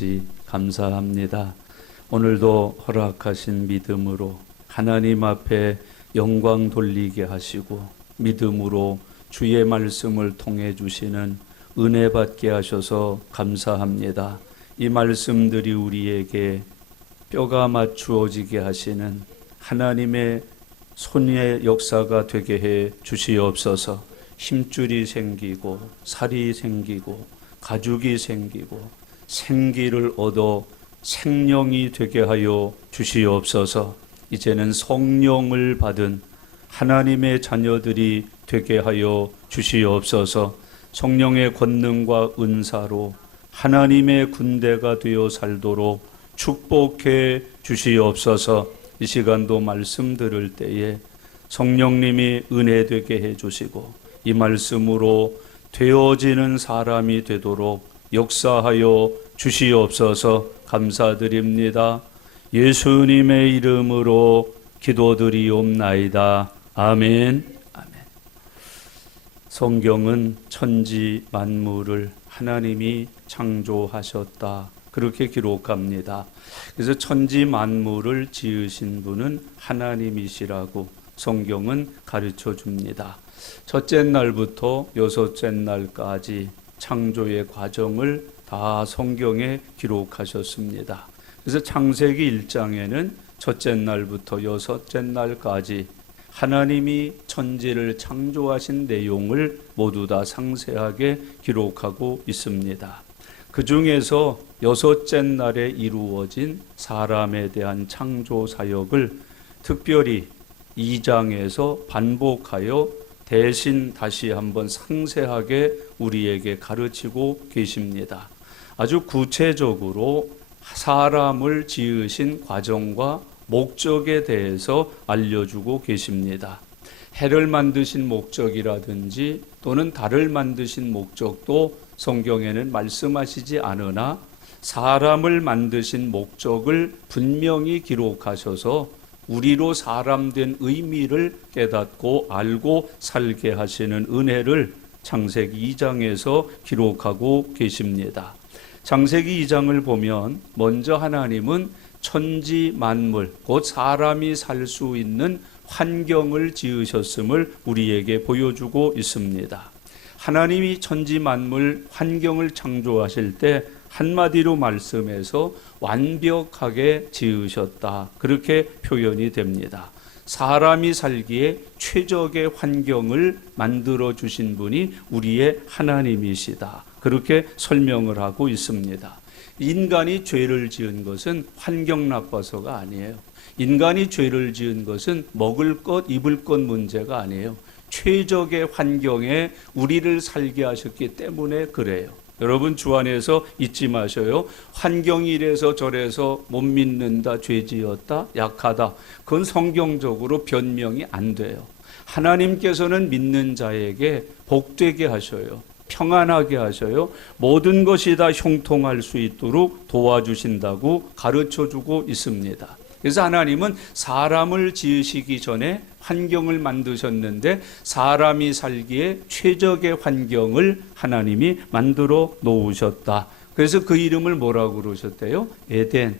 아버지 감사합니다. 오늘도 허락하신 믿음으로 하나님 앞에 영광 돌리게 하시고 믿음으로 주의 말씀을 통해 주시는 은혜 받게 하셔서 감사합니다. 이 말씀들이 우리에게 뼈가 맞추어지게 하시는 하나님의 손의 역사가 되게 해 주시옵소서. 힘줄이 생기고 살이 생기고 가죽이 생기고 생기를 얻어 생명이 되게 하여 주시옵소서. 이제는 성령을 받은 하나님의 자녀들이 되게 하여 주시옵소서. 성령의 권능과 은사로 하나님의 군대가 되어 살도록 축복해 주시옵소서. 이 시간도 말씀 들을 때에 성령님이 은혜 되게 해 주시고 이 말씀으로 되어지는 사람이 되도록 역사하여 주시옵소서. 감사드립니다. 예수님의 이름으로 기도드리옵나이다. 아멘. 아멘. 성경은 천지 만물을 하나님이 창조하셨다, 그렇게 기록합니다. 그래서 천지 만물을 지으신 분은 하나님이시라고 성경은 가르쳐 줍니다. 첫째 날부터 여섯째 날까지 창조의 과정을 다 성경에 기록하셨습니다. 그래서 창세기 1장에는 첫째 날부터 여섯째 날까지 하나님이 천지를 창조하신 내용을 모두 다 상세하게 기록하고 있습니다. 그 중에서 여섯째 날에 이루어진 사람에 대한 창조 사역을 특별히 2장에서 반복하여 대신 다시 한번 상세하게 우리에게 가르치고 계십니다. 아주 구체적으로 사람을 지으신 과정과 목적에 대해서 알려주고 계십니다. 해를 만드신 목적이라든지 또는 달을 만드신 목적도 성경에는 말씀하시지 않으나 사람을 만드신 목적을 분명히 기록하셔서 우리로 사람된 의미를 깨닫고 알고 살게 하시는 은혜를 창세기 2장에서 기록하고 계십니다. 창세기 2장을 보면 먼저 하나님은 천지 만물, 곧 사람이 살 수 있는 환경을 지으셨음을 우리에게 보여주고 있습니다. 하나님이 천지 만물 환경을 창조하실 때 한마디로 말씀해서 완벽하게 지으셨다, 그렇게 표현이 됩니다. 사람이 살기에 최적의 환경을 만들어 주신 분이 우리의 하나님이시다, 그렇게 설명을 하고 있습니다. 인간이 죄를 지은 것은 환경 나빠서가 아니에요. 인간이 죄를 지은 것은 먹을 것, 입을 것 문제가 아니에요. 최적의 환경에 우리를 살게 하셨기 때문에 그래요. 여러분 주 안에서 잊지 마셔요. 환경이 이래서 저래서 못 믿는다, 죄 지었다, 약하다, 그건 성경적으로 변명이 안 돼요. 하나님께서는 믿는 자에게 복되게 하셔요. 평안하게 하셔요. 모든 것이 다 형통할 수 있도록 도와주신다고 가르쳐주고 있습니다. 그래서 하나님은 사람을 지으시기 전에 환경을 만드셨는데 사람이 살기에 최적의 환경을 하나님이 만들어 놓으셨다. 그래서 그 이름을 뭐라고 그러셨대요? 에덴.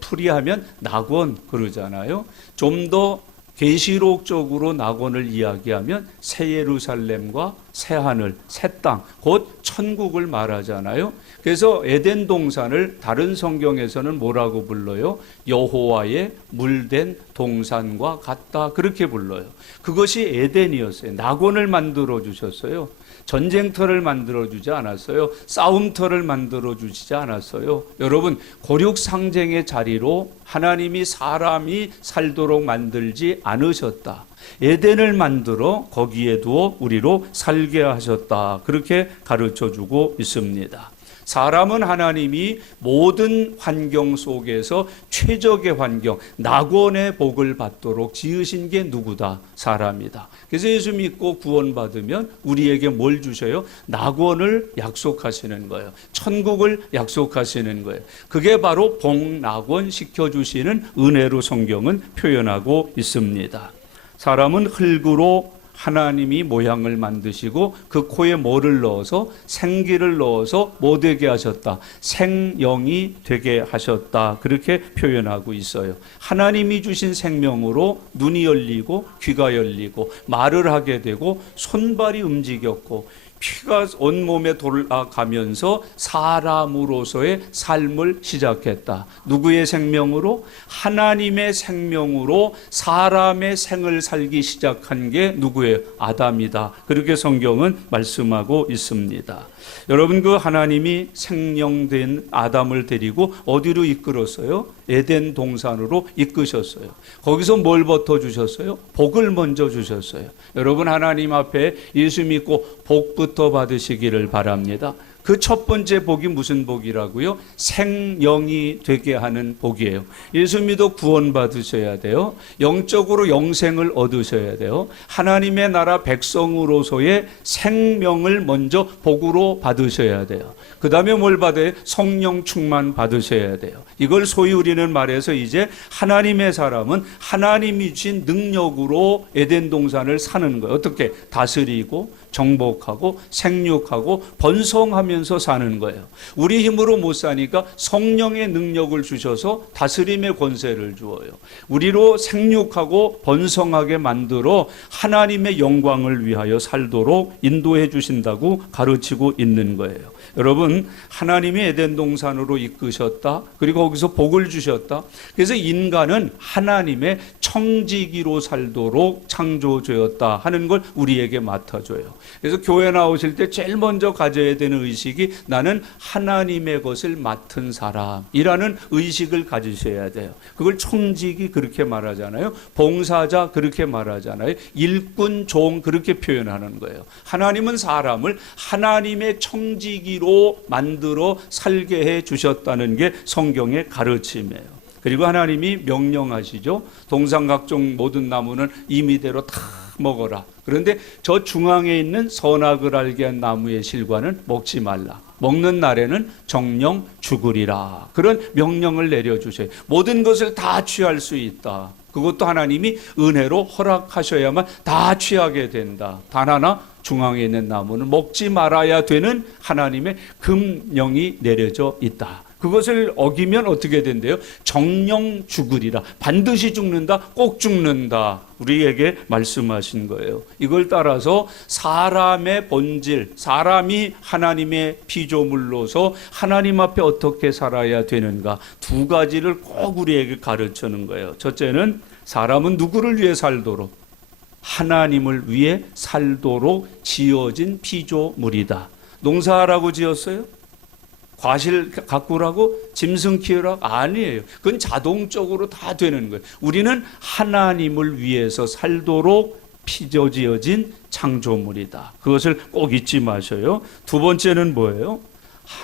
풀이하면 낙원 그러잖아요. 좀 더 계시록적으로 낙원을 이야기하면 새 예루살렘과 새 하늘, 새 땅, 곧 천국을 말하잖아요. 그래서 에덴 동산을 다른 성경에서는 뭐라고 불러요? 여호와의 물된 동산과 같다, 그렇게 불러요. 그것이 에덴이었어요. 낙원을 만들어 주셨어요. 전쟁터를 만들어주지 않았어요. 싸움터를 만들어주지 않았어요. 여러분, 고륙상쟁의 자리로 하나님이 사람이 살도록 만들지 않으셨다. 에덴을 만들어 거기에 두어 우리로 살게 하셨다, 그렇게 가르쳐주고 있습니다. 사람은 하나님이 모든 환경 속에서 최적의 환경, 낙원의 복을 받도록 지으신 게 누구다? 사람이다. 그래서 예수 믿고 구원받으면 우리에게 뭘 주셔요? 낙원을 약속하시는 거예요. 천국을 약속하시는 거예요. 그게 바로 복낙원 시켜주시는 은혜로 성경은 표현하고 있습니다. 사람은 흙으로 하나님이 모양을 만드시고 그 코에 뭐를 넣어서 생기를 넣어서 뭐 되게 하셨다. 생영이 되게 하셨다. 그렇게 표현하고 있어요. 하나님이 주신 생명으로 눈이 열리고 귀가 열리고 말을 하게 되고 손발이 움직였고 피가 온몸에 돌아가면서 사람으로서의 삶을 시작했다. 누구의 생명으로? 하나님의 생명으로 사람의 생을 살기 시작한 게 누구예요? 아담이다. 그렇게 성경은 말씀하고 있습니다. 여러분, 그 하나님이 생령된 아담을 데리고 어디로 이끌었어요? 에덴 동산으로 이끄셨어요. 거기서 뭘 버텨주셨어요? 복을 먼저 주셨어요. 여러분, 하나님 앞에 예수 믿고 복부터 받으시기를 바랍니다. 그 첫 번째 복이 무슨 복이라고요? 생영이 되게 하는 복이에요. 예수 믿어 구원 받으셔야 돼요. 영적으로 영생을 얻으셔야 돼요. 하나님의 나라 백성으로서의 생명을 먼저 복으로 받으셔야 돼요. 그 다음에 뭘 받아요? 성령 충만 받으셔야 돼요. 이걸 소위 우리는 말해서 이제 하나님의 사람은 하나님이 주신 능력으로 에덴 동산을 사는 거예요. 어떻게? 다스리고 정복하고 생육하고 번성하면서 사는 거예요. 우리 힘으로 못 사니까 성령의 능력을 주셔서 다스림의 권세를 주어요. 우리로 생육하고 번성하게 만들어 하나님의 영광을 위하여 살도록 인도해 주신다고 가르치고 있는 거예요. 여러분, 하나님이 에덴 동산으로 이끄셨다. 그리고 거기서 복을 주셨다. 그래서 인간은 하나님의 청지기로 살도록 창조되었다 하는 걸 우리에게 맡아줘요. 그래서 교회 나오실 때 제일 먼저 가져야 되는 의식이 나는 하나님의 것을 맡은 사람이라는 의식을 가지셔야 돼요. 그걸 청지기 그렇게 말하잖아요. 봉사자 그렇게 말하잖아요. 일꾼, 종 그렇게 표현하는 거예요. 하나님은 사람을 하나님의 청지기로 만들어 살게 해 주셨다는 게 성경의 가르침이에요. 그리고 하나님이 명령하시죠. 동산 각종 모든 나무는 임의대로 다 먹어라. 그런데 저 중앙에 있는 선악을 알게 한 나무의 실과는 먹지 말라. 먹는 날에는 정령 죽으리라. 그런 명령을 내려주셔요. 모든 것을 다 취할 수 있다. 그것도 하나님이 은혜로 허락하셔야만 다 취하게 된다. 단 하나, 중앙에 있는 나무는 먹지 말아야 되는 하나님의 금령이 내려져 있다. 그것을 어기면 어떻게 된대요? 정령 죽으리라. 반드시 죽는다. 꼭 죽는다. 우리에게 말씀하신 거예요. 이걸 따라서 사람의 본질, 사람이 하나님의 피조물로서 하나님 앞에 어떻게 살아야 되는가, 두 가지를 꼭 우리에게 가르치는 거예요. 첫째는 사람은 누구를 위해 살도록? 하나님을 위해 살도록 지어진 피조물이다. 농사하라고 지었어요? 과실 가꾸라고? 짐승 키우라고? 아니에요. 그건 자동적으로 다 되는 거예요. 우리는 하나님을 위해서 살도록 지어진 창조물이다. 그것을 꼭 잊지 마셔요. 두 번째는 뭐예요?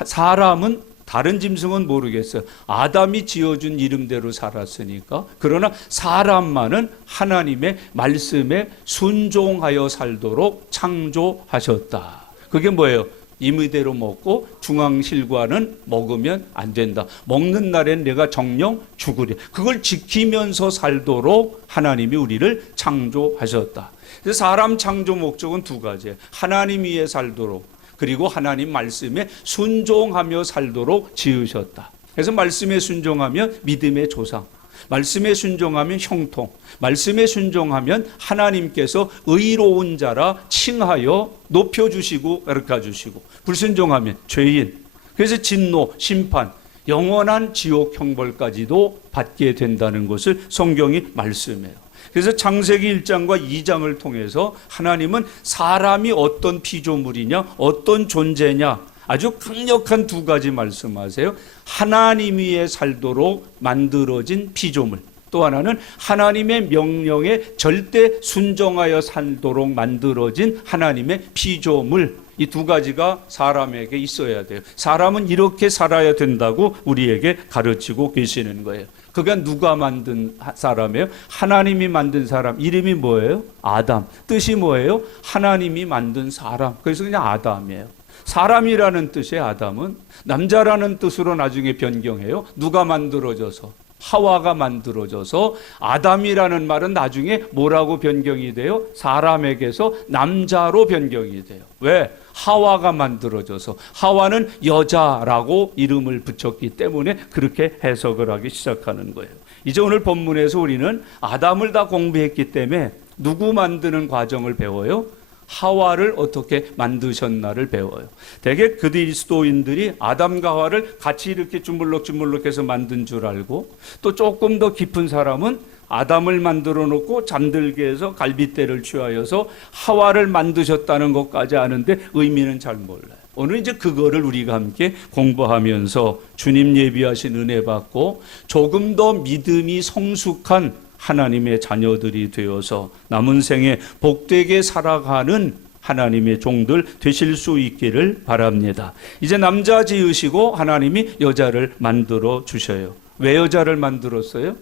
사람은, 다른 짐승은 모르겠어요. 아담이 지어준 이름대로 살았으니까. 그러나 사람만은 하나님의 말씀에 순종하여 살도록 창조하셨다. 그게 뭐예요? 임의대로 먹고 중앙실과는 먹으면 안 된다. 먹는 날엔 내가 정령 죽으리. 그걸 지키면서 살도록 하나님이 우리를 창조하셨다. 그래서 사람 창조 목적은 두 가지예요. 하나님 위에 살도록, 그리고 하나님 말씀에 순종하며 살도록 지으셨다. 그래서 말씀에 순종하면 믿음의 조상, 말씀에 순종하면 형통, 말씀에 순종하면 하나님께서 의로운 자라 칭하여 높여주시고 가르쳐주시고, 불순종하면 죄인, 그래서 진노, 심판, 영원한 지옥 형벌까지도 받게 된다는 것을 성경이 말씀해요. 그래서 창세기 1장과 2장을 통해서 하나님은 사람이 어떤 피조물이냐, 어떤 존재냐, 아주 강력한 두 가지 말씀하세요. 하나님 위에 살도록 만들어진 피조물, 또 하나는 하나님의 명령에 절대 순종하여 살도록 만들어진 하나님의 피조물. 이 두 가지가 사람에게 있어야 돼요. 사람은 이렇게 살아야 된다고 우리에게 가르치고 계시는 거예요. 그게 누가 만든 사람이에요? 하나님이 만든 사람. 이름이 뭐예요? 아담. 뜻이 뭐예요? 하나님이 만든 사람. 그래서 그냥 아담이에요. 사람이라는 뜻의 아담은 남자라는 뜻으로 나중에 변경해요. 누가 만들어져서? 하와가 만들어져서 아담이라는 말은 나중에 뭐라고 변경이 돼요? 사람에게서 남자로 변경이 돼요. 왜? 하와가 만들어져서 하와는 여자라고 이름을 붙였기 때문에 그렇게 해석을 하기 시작하는 거예요. 이제 오늘 본문에서 우리는 아담을 다 공부했기 때문에 누구 만드는 과정을 배워요? 하와를 어떻게 만드셨나를 배워요. 대개 그리스도인들이 아담과 하와를 같이 이렇게 주물럭주물럭해서 만든 줄 알고, 또 조금 더 깊은 사람은 아담을 만들어 놓고 잠들게 해서 갈빗대를 취하여서 하와를 만드셨다는 것까지 아는데 의미는 잘 몰라요. 오늘 이제 그거를 우리가 함께 공부하면서 주님 예비하신 은혜 받고 조금 더 믿음이 성숙한 하나님의 자녀들이 되어서 남은 생에 복되게 살아가는 하나님의 종들 되실 수 있기를 바랍니다. 이제 남자 지으시고 하나님이 여자를 만들어 주셔요. 왜 여자를 만들었어요?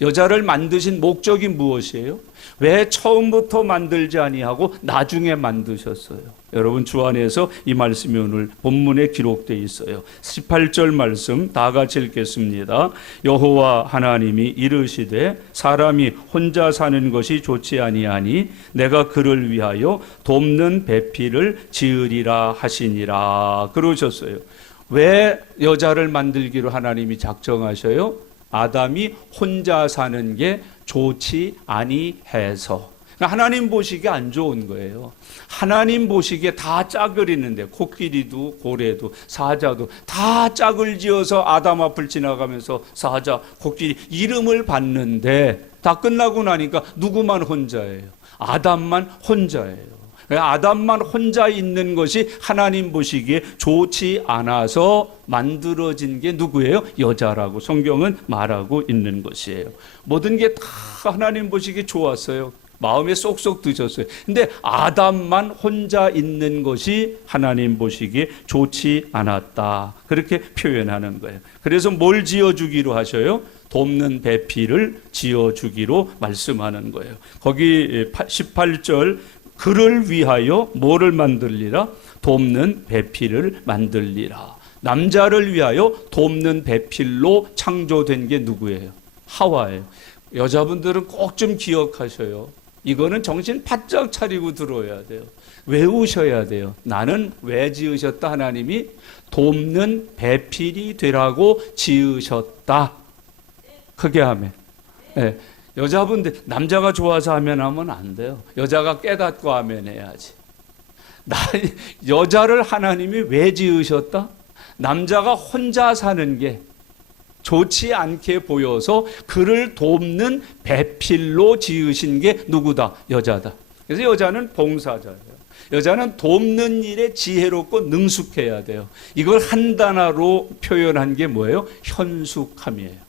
여자를 만드신 목적이 무엇이에요? 왜 처음부터 만들지 아니하고 나중에 만드셨어요? 여러분 주 안에서 이 말씀이 오늘 본문에 기록되어 있어요. 18절 말씀 다 같이 읽겠습니다. 여호와 하나님이 이르시되 사람이 혼자 사는 것이 좋지 아니하니 내가 그를 위하여 돕는 배필을 지으리라 하시니라. 그러셨어요. 왜 여자를 만들기로 하나님이 작정하셔요? 아담이 혼자 사는 게 좋지 아니해서. 하나님 보시기에 안 좋은 거예요. 하나님 보시기에 다 짝을 있는데 코끼리도 고래도 사자도 다 짝을 지어서 아담 앞을 지나가면서 사자, 코끼리 이름을 받는데 다 끝나고 나니까 누구만 혼자예요? 아담만 혼자예요. 아담만 혼자 있는 것이 하나님 보시기에 좋지 않아서 만들어진 게 누구예요? 여자라고 성경은 말하고 있는 것이에요. 모든 게 다 하나님 보시기에 좋았어요. 마음에 쏙쏙 드셨어요. 근데 아담만 혼자 있는 것이 하나님 보시기에 좋지 않았다. 그렇게 표현하는 거예요. 그래서 뭘 지어주기로 하셔요? 돕는 배필을 지어주기로 말씀하는 거예요. 거기 18절 그를 위하여 뭐를 만들리라? 돕는 배필을 만들리라. 남자를 위하여 돕는 배필로 창조된 게 누구예요? 하와예요. 여자분들은 꼭 좀 기억하셔요. 이거는 정신 바짝 차리고 들어야 돼요. 외우셔야 돼요. 나는 왜 지으셨다? 하나님이 돕는 배필이 되라고 지으셨다. 크게 하면. 네. 여자분들 남자가 좋아서 하면 안 돼요. 여자가 깨닫고 하면 해야지. 여자를 하나님이 왜 지으셨다? 남자가 혼자 사는 게 좋지 않게 보여서 그를 돕는 배필로 지으신 게 누구다? 여자다. 그래서 여자는 봉사자예요. 여자는 돕는 일에 지혜롭고 능숙해야 돼요. 이걸 한 단어로 표현한 게 뭐예요? 현숙함이에요.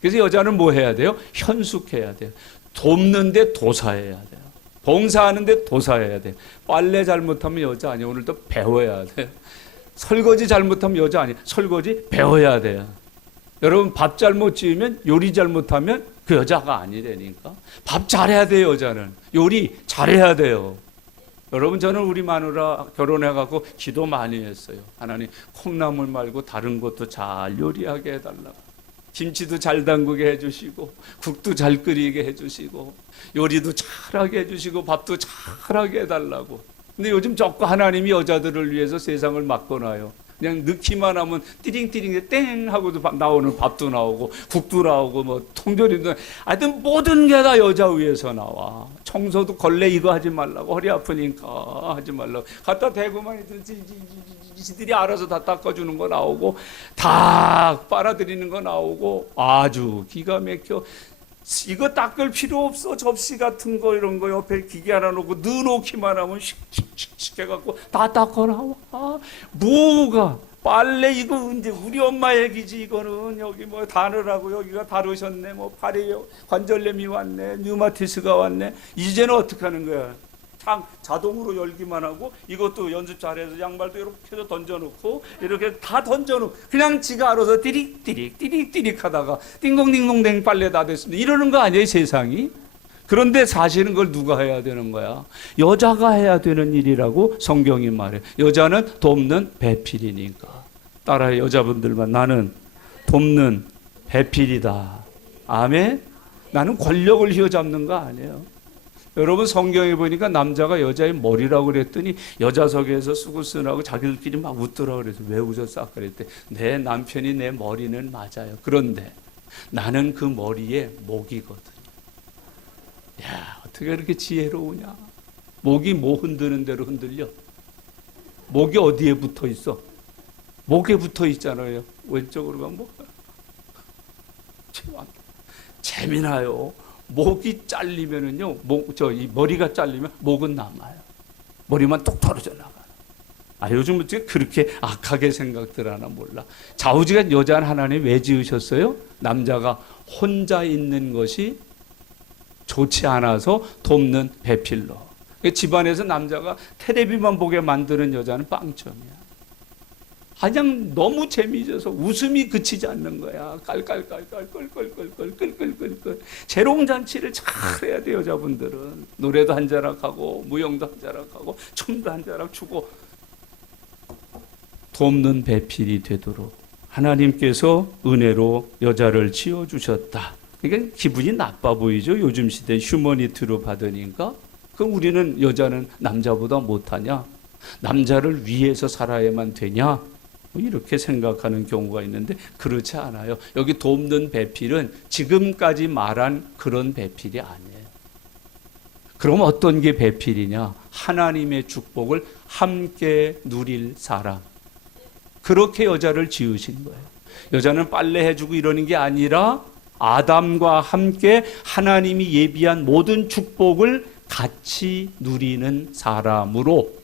그래서 여자는 뭐 해야 돼요? 현숙해야 돼요. 돕는데 도사해야 돼요. 봉사하는데 도사해야 돼요. 빨래 잘못하면 여자 아니에요. 오늘도 배워야 돼요. 설거지 잘못하면 여자 아니에요. 설거지 배워야 돼요. 여러분 밥 잘못 지으면 요리 잘못하면 그 여자가 아니라니까. 밥 잘해야 돼요. 여자는 요리 잘해야 돼요. 여러분 저는 우리 마누라 결혼해갖고 기도 많이 했어요. 하나님 콩나물 말고 다른 것도 잘 요리하게 해달라고. 김치도 잘 담그게 해주시고 국도 잘 끓이게 해주시고 요리도 잘하게 해주시고 밥도 잘하게 해달라고. 근데 요즘 자꾸 하나님이 여자들을 위해서 세상을 맡겨놔요. 그냥 넣기만 하면 띠링띠링 땡 하고도 나오는 밥도 나오고 국도 나오고 뭐 통조림도 하여튼 모든 게 다 여자 위에서 나와. 청소도 걸레 이거 하지 말라고 허리 아프니까 하지 말라고 갖다 대고만 있던 지들이 알아서 다 닦아주는 거 나오고 다 빨아들이는 거 나오고 아주 기가 막혀. 이거 닦을 필요 없어. 접시 같은 거 이런 거 옆에 기계 하나 놓고 넣어놓기만 하면 씩씩씩 해갖고 다 닦아 나와. 뭐가 빨래 이거 이제 우리 엄마 얘기지. 이거는 여기 뭐 다르라고 여기가 다르셨네. 뭐 팔에 관절염이 왔네. 류마티스가 왔네. 이제는 어떻게 하는 거야? 자동으로 열기만 하고 이것도 연습 잘해서 양말도 이렇게 해서 던져놓고 이렇게 다 던져놓고 그냥 지가 알아서 띠릭 하다가 띵동띵동댕 빨래 다 됐습니다. 이러는 거 아니에요 세상이? 그런데 사실은 그걸 누가 해야 되는 거야? 여자가 해야 되는 일이라고 성경이 말해. 여자는 돕는 배필이니까. 따라해 여자분들만. 나는 돕는 배필이다. 아멘. 나는 권력을 휘어잡는 거 아니에요. 여러분 성경에 보니까 남자가 여자의 머리라고 그랬더니 여자석에서 수구슨하고 자기들끼리 막 웃더라고 그래서 왜 웃었어? 아까 그랬대. 내 남편이 내 머리는 맞아요. 그런데 나는 그 머리에 목이거든요. 야, 어떻게 그렇게 지혜로우냐? 목이 뭐 흔드는 대로 흔들려? 목이 어디에 붙어 있어? 목에 붙어 있잖아요. 왼쪽으로 가면 뭐? 재미나요. 목이 잘리면은요, 이 머리가 잘리면 목은 남아요. 머리만 똑 떨어져 나가요. 요즘 어떻게 그렇게 악하게 생각들 하나 몰라. 좌우지간 여자는 하나님 왜 지으셨어요? 남자가 혼자 있는 것이 좋지 않아서 돕는 배필로. 집안에서 남자가 텔레비만 보게 만드는 여자는 빵점이야. 그냥 너무 재미있어서 웃음이 그치지 않는 거야. 깔깔깔깔 끌끌끌끌 재롱잔치를 잘 해야 돼. 여자분들은 노래도 한 자락 하고 무용도 한 자락 하고 춤도 한 자락 추고 돕는 배필이 되도록 하나님께서 은혜로 여자를 지어주셨다. 그러니까 기분이 나빠 보이죠. 요즘 시대 휴머니티로 받으니까. 그럼 우리는 여자는 남자보다 못하냐? 남자를 위해서 살아야만 되냐? 이렇게 생각하는 경우가 있는데 그렇지 않아요. 여기 돕는 배필은 지금까지 말한 그런 배필이 아니에요. 그럼 어떤 게 배필이냐? 하나님의 축복을 함께 누릴 사람. 그렇게 여자를 지으신 거예요. 여자는 빨래해주고 이러는 게 아니라 아담과 함께 하나님이 예비한 모든 축복을 같이 누리는 사람으로,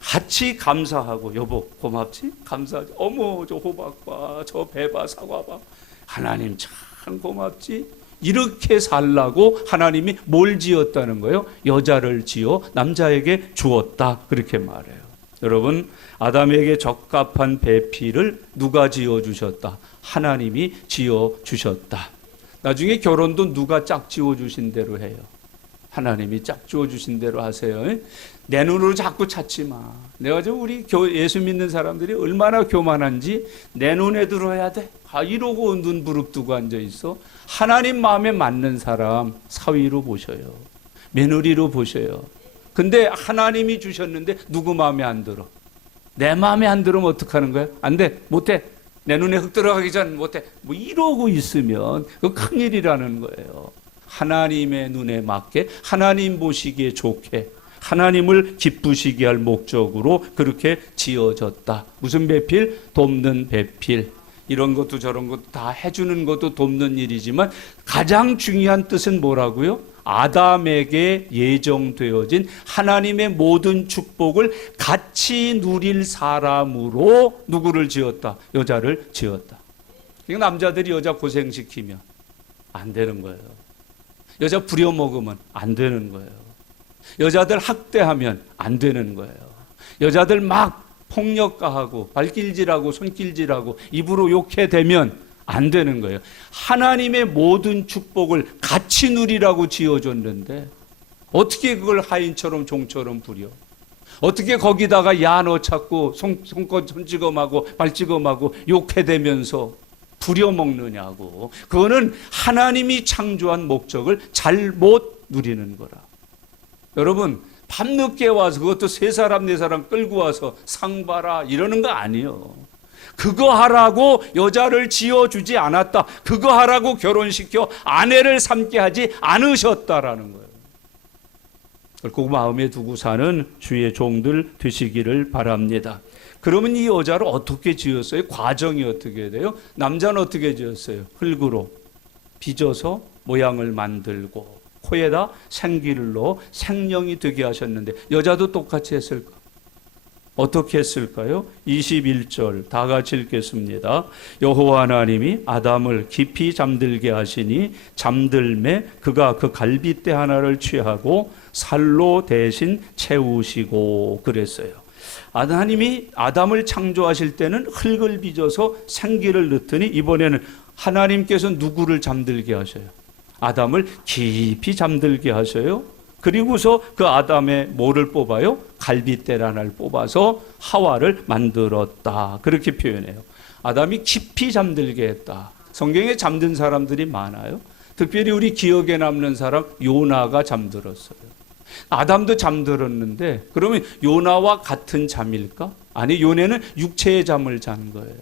같이 감사하고, 여보 고맙지? 감사하지? 어머 저 호박봐, 저 배봐, 사과봐, 하나님 참 고맙지? 이렇게 살라고 하나님이 뭘 지었다는 거예요? 여자를 지어 남자에게 주었다, 그렇게 말해요. 여러분, 아담에게 적합한 배필을 누가 지어주셨다? 하나님이 지어주셨다. 나중에 결혼도 누가 짝 지어주신 대로 해요. 하나님이 짝 지어주신 대로 하세요. 내 눈으로 자꾸 찾지 마. 내가 저 우리 예수 믿는 사람들이 얼마나 교만한지 내 눈에 들어야 돼. 이러고 눈 부릅뜨고 앉아있어. 하나님 마음에 맞는 사람 사위로 보셔요. 며느리로 보셔요. 근데 하나님이 주셨는데 누구 마음에 안 들어? 내 마음에 안 들으면 어떡하는 거야? 안 돼, 못해. 내 눈에 흙 들어가기 전 못해. 뭐 이러고 있으면 그 큰일이라는 거예요. 하나님의 눈에 맞게, 하나님 보시기에 좋게, 하나님을 기쁘시게 할 목적으로 그렇게 지어졌다. 무슨 배필? 돕는 배필. 이런 것도 저런 것도 다 해주는 것도 돕는 일이지만 가장 중요한 뜻은 뭐라고요? 아담에게 예정되어진 하나님의 모든 축복을 같이 누릴 사람으로 누구를 지었다? 여자를 지었다. 그러니까 남자들이 여자 고생시키면 안 되는 거예요. 여자 부려먹으면 안 되는 거예요. 여자들 학대하면 안 되는 거예요. 여자들 막 폭력가하고 발길질하고 손길질하고 입으로 욕해대면 안 되는 거예요. 하나님의 모든 축복을 같이 누리라고 지어줬는데 어떻게 그걸 하인처럼 종처럼 부려? 어떻게 거기다가 야 너 찾고 손찌검하고 발찌검하고 욕해대면서 부려먹느냐고. 그거는 하나님이 창조한 목적을 잘못 누리는 거라. 여러분, 밤늦게 와서 그것도 세 사람 네 사람 끌고 와서 상 봐라 이러는 거 아니에요. 그거 하라고 여자를 지어주지 않았다. 그거 하라고 결혼시켜 아내를 삼게 하지 않으셨다라는 거예요. 꼭 마음에 두고 사는 주의 종들 되시기를 바랍니다. 그러면 이 여자를 어떻게 지었어요? 과정이 어떻게 돼요? 남자는 어떻게 지었어요? 흙으로 빚어서 모양을 만들고 코에다 생기를 넣어 생명이 되게 하셨는데 여자도 똑같이 했을까? 어떻게 했을까요? 21절 다 같이 읽겠습니다. 여호와 하나님이 아담을 깊이 잠들게 하시니 잠들매 그가 그 갈빗대 하나를 취하고 살로 대신 채우시고 그랬어요. 하나님이 아담을 창조하실 때는 흙을 빚어서 생기를 넣더니 이번에는 하나님께서 누구를 잠들게 하셔요? 아담을 깊이 잠들게 하셔요. 그리고서 그 아담의 뭐를 뽑아요? 갈빗대 하나를 뽑아서 하와를 만들었다. 그렇게 표현해요. 아담이 깊이 잠들게 했다. 성경에 잠든 사람들이 많아요. 특별히 우리 기억에 남는 사람 요나가 잠들었어요. 아담도 잠들었는데 그러면 요나와 같은 잠일까? 아니, 요나는 육체의 잠을 잔 거예요.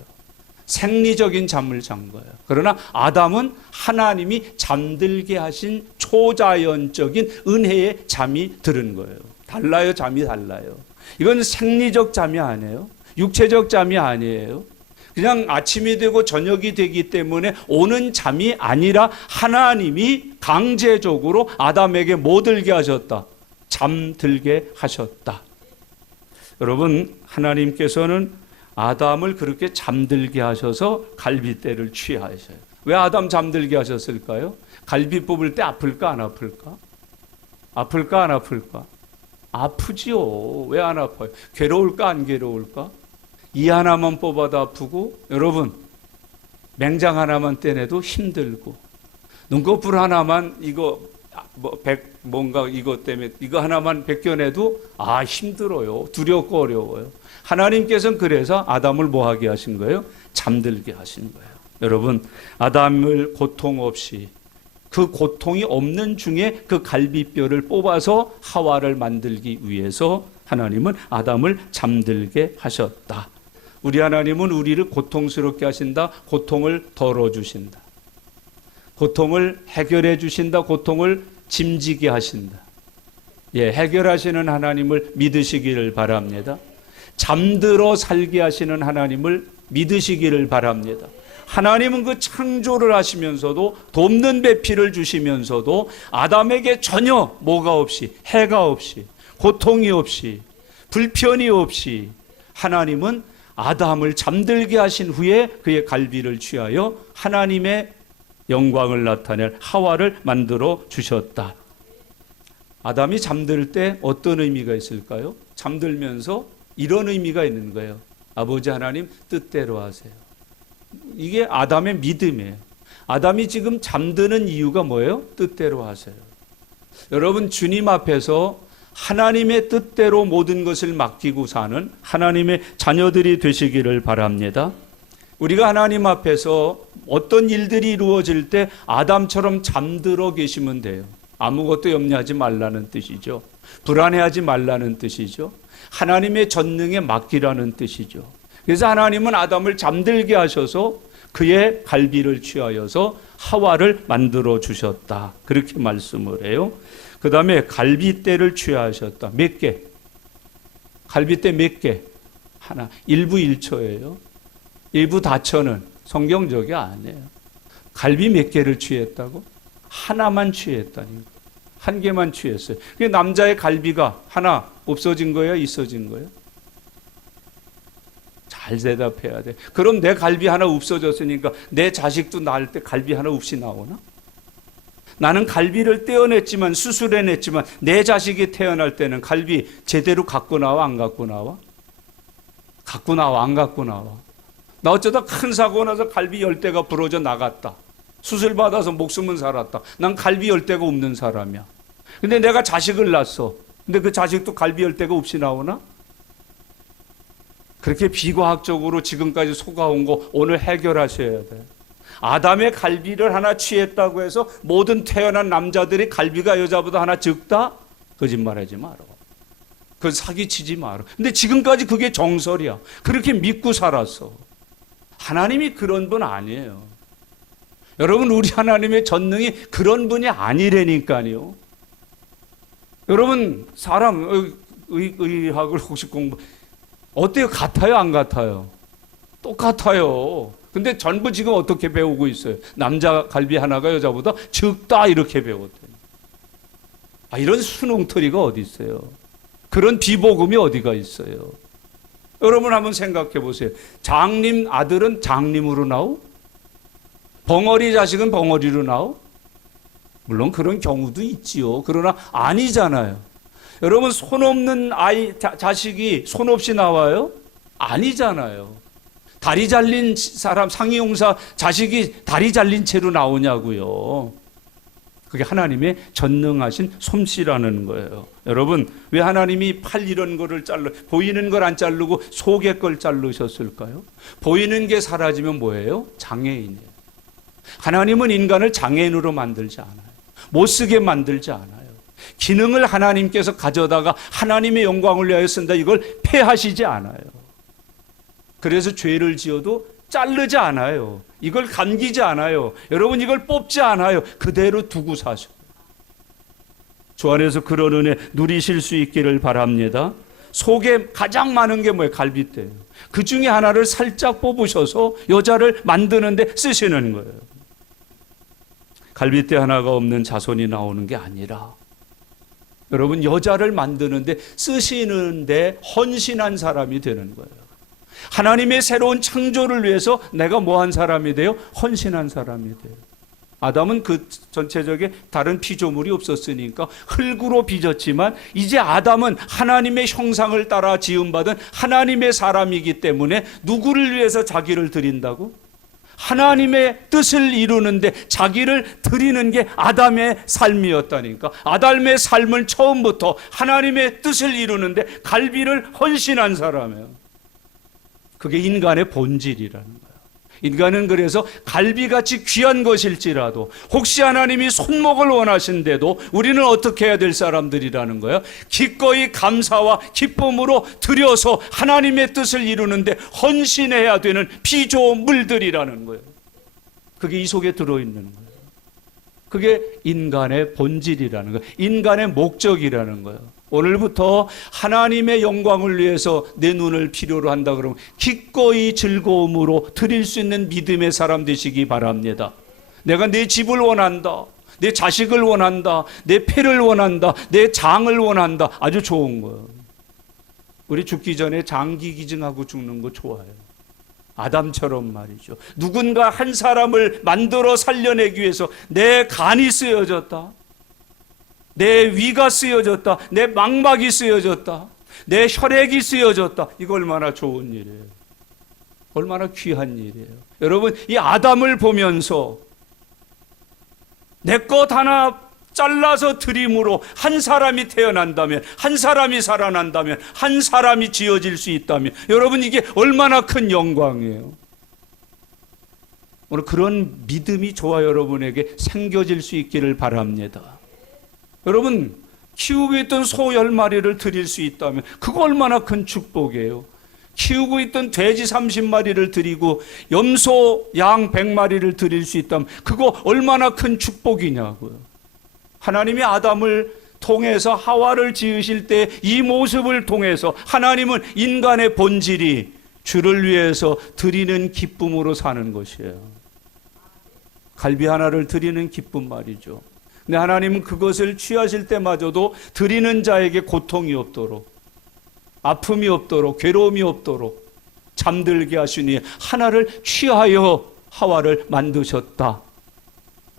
생리적인 잠을 잔 거예요. 그러나 아담은 하나님이 잠들게 하신 초자연적인 은혜의 잠이 들은 거예요. 달라요. 잠이 달라요. 이건 생리적 잠이 아니에요. 육체적 잠이 아니에요. 그냥 아침이 되고 저녁이 되기 때문에 오는 잠이 아니라 하나님이 강제적으로 아담에게 뭐 들게 하셨다? 잠들게 하셨다. 여러분, 하나님께서는 아담을 그렇게 잠들게 하셔서 갈빗대를 취하셔요. 왜 아담 잠들게 하셨을까요? 갈빗 뽑을 때 아플까 안 아플까? 아플까 안 아플까? 아프지요. 왜 안 아파요? 괴로울까 안 괴로울까? 이 하나만 뽑아도 아프고, 여러분, 맹장 하나만 떼내도 힘들고, 눈꺼풀 하나만 뭔가 이것 때문에 이거 하나만 벗겨내도 힘들어요. 두렵고 어려워요. 하나님께서는 그래서 아담을 뭐하게 하신 거예요? 잠들게 하신 거예요. 여러분, 아담을 고통 없이, 그 고통이 없는 중에 그 갈비뼈를 뽑아서 하와를 만들기 위해서 하나님은 아담을 잠들게 하셨다. 우리 하나님은 우리를 고통스럽게 하신다. 고통을 덜어주신다. 고통을 해결해 주신다. 고통을 짐지게 하신다. 해결하시는 하나님을 믿으시기를 바랍니다. 잠들어 살게 하시는 하나님을 믿으시기를 바랍니다. 하나님은 그 창조를 하시면서도 돕는 배필을 주시면서도 아담에게 전혀 뭐가 없이, 해가 없이, 고통이 없이, 불편이 없이 하나님은 아담을 잠들게 하신 후에 그의 갈비를 취하여 하나님의 영광을 나타낼 하와를 만들어 주셨다. 아담이 잠들 때 어떤 의미가 있을까요? 잠들면서 이런 의미가 있는 거예요. 아버지 하나님 뜻대로 하세요. 이게 아담의 믿음이에요. 아담이 지금 잠드는 이유가 뭐예요? 뜻대로 하세요. 여러분, 주님 앞에서 하나님의 뜻대로 모든 것을 맡기고 사는 하나님의 자녀들이 되시기를 바랍니다. 우리가 하나님 앞에서 어떤 일들이 이루어질 때 아담처럼 잠들어 계시면 돼요. 아무것도 염려하지 말라는 뜻이죠. 불안해하지 말라는 뜻이죠. 하나님의 전능에 맡기라는 뜻이죠. 그래서 하나님은 아담을 잠들게 하셔서 그의 갈비를 취하여서 하와를 만들어 주셨다. 그렇게 말씀을 해요. 그 다음에 갈빗대를 취하셨다. 몇 개? 갈빗대 몇 개? 하나. 일부일초예요. 일부다처는 성경적이 아니에요. 갈비 몇 개를 취했다고? 하나만 취했다니. 한 개만 취했어요. 남자의 갈비가 하나 없어진 거예요? 있어진 거예요? 잘 대답해야 돼. 그럼 내 갈비 하나 없어졌으니까 내 자식도 낳을 때 갈비 하나 없이 나오나? 나는 갈비를 떼어냈지만, 수술해냈지만 내 자식이 태어날 때는 갈비 제대로 갖고 나와 안 갖고 나와? 갖고 나와 안 갖고 나와? 나 어쩌다 큰 사고 나서 갈비 10대가 부러져 나갔다. 수술 받아서 목숨은 살았다. 난 갈비 10대가 없는 사람이야. 근데 내가 자식을 낳았어. 근데 그 자식도 갈비 10대가 없이 나오나? 그렇게 비과학적으로 지금까지 속아온 거 오늘 해결하셔야 돼. 아담의 갈비를 하나 취했다고 해서 모든 태어난 남자들이 갈비가 여자보다 하나 적다? 거짓말하지 마라. 그건 사기치지 마라. 근데 지금까지 그게 정설이야. 그렇게 믿고 살았어. 하나님이 그런 분 아니에요. 여러분, 우리 하나님의 전능이 그런 분이 아니라니까요. 여러분, 사람 의학을 혹시 어때요? 같아요? 안 같아요? 똑같아요. 근데 전부 지금 어떻게 배우고 있어요? 남자 갈비 하나가 여자보다 적다 이렇게 배웠대요. 이런 수능터리가 어디 있어요? 그런 비복음이 어디가 있어요? 여러분 한번 생각해 보세요. 장님 아들은 장님으로 나오? 벙어리 자식은 벙어리로 나오? 물론 그런 경우도 있지요. 그러나 아니잖아요. 여러분, 손 없는 자식이 손 없이 나와요? 아니잖아요. 다리 잘린 사람, 상이용사 자식이 다리 잘린 채로 나오냐고요. 그게 하나님의 전능하신 솜씨라는 거예요. 여러분, 왜 하나님이 팔 이런 거를 보이는 걸 안 자르고 속의 걸 자르셨을까요? 보이는 게 사라지면 뭐예요? 장애인이에요. 하나님은 인간을 장애인으로 만들지 않아요. 못쓰게 만들지 않아요. 기능을 하나님께서 가져다가 하나님의 영광을 위하여 쓴다, 이걸 폐하시지 않아요. 그래서 죄를 지어도 자르지 않아요. 이걸 감기지 않아요. 여러분, 이걸 뽑지 않아요. 그대로 두고 사셔요. 주 안에서 그런 은혜 누리실 수 있기를 바랍니다. 속에 가장 많은 게 뭐예요? 갈빗대예요. 그 중에 하나를 살짝 뽑으셔서 여자를 만드는데 쓰시는 거예요. 갈빗대 하나가 없는 자손이 나오는 게 아니라, 여러분, 여자를 만드는데 쓰시는데 헌신한 사람이 되는 거예요. 하나님의 새로운 창조를 위해서 내가 뭐한 사람이 돼요? 헌신한 사람이 돼요. 아담은 그 전체적인 다른 피조물이 없었으니까 흙으로 빚었지만, 이제 아담은 하나님의 형상을 따라 지음받은 하나님의 사람이기 때문에 누구를 위해서 자기를 드린다고? 하나님의 뜻을 이루는데 자기를 드리는 게 아담의 삶이었다니까. 아담의 삶은 처음부터 하나님의 뜻을 이루는데 갈비를 헌신한 사람이에요. 그게 인간의 본질이라는 거예요. 인간은 그래서 갈비같이 귀한 것일지라도 혹시 하나님이 손목을 원하신데도 우리는 어떻게 해야 될 사람들이라는 거예요? 기꺼이 감사와 기쁨으로 드려서 하나님의 뜻을 이루는데 헌신해야 되는 피조물들이라는 거예요. 그게 이 속에 들어있는 거예요. 그게 인간의 본질이라는 거예요. 인간의 목적이라는 거예요. 오늘부터 하나님의 영광을 위해서 내 눈을 필요로 한다 그러면 기꺼이 즐거움으로 드릴 수 있는 믿음의 사람 되시기 바랍니다. 내가 내 집을 원한다, 내 자식을 원한다, 내 패를 원한다, 내 장을 원한다, 아주 좋은 거예요. 우리 죽기 전에 장기 기증하고 죽는 거 좋아해요. 아담처럼 말이죠. 누군가 한 사람을 만들어 살려내기 위해서 내 간이 쓰여졌다, 내 위가 쓰여졌다, 내 망막이 쓰여졌다, 내 혈액이 쓰여졌다. 이거 얼마나 좋은 일이에요. 얼마나 귀한 일이에요. 여러분, 이 아담을 보면서 내 것 하나 잘라서 드림으로 한 사람이 태어난다면, 한 사람이 살아난다면, 한 사람이 지어질 수 있다면, 여러분, 이게 얼마나 큰 영광이에요. 오늘 그런 믿음이 저와 여러분에게 생겨질 수 있기를 바랍니다. 여러분, 키우고 있던 소 10마리를 드릴 수 있다면 그거 얼마나 큰 축복이에요. 키우고 있던 돼지 30마리를 드리고 염소 양 100마리를 드릴 수 있다면 그거 얼마나 큰 축복이냐고요. 하나님이 아담을 통해서 하와를 지으실 때 이 모습을 통해서 하나님은 인간의 본질이 주를 위해서 드리는 기쁨으로 사는 것이에요. 갈비 하나를 드리는 기쁨 말이죠. 근데 하나님은 그것을 취하실 때마저도 드리는 자에게 고통이 없도록, 아픔이 없도록, 괴로움이 없도록 잠들게 하시니 하나를 취하여 하와를 만드셨다.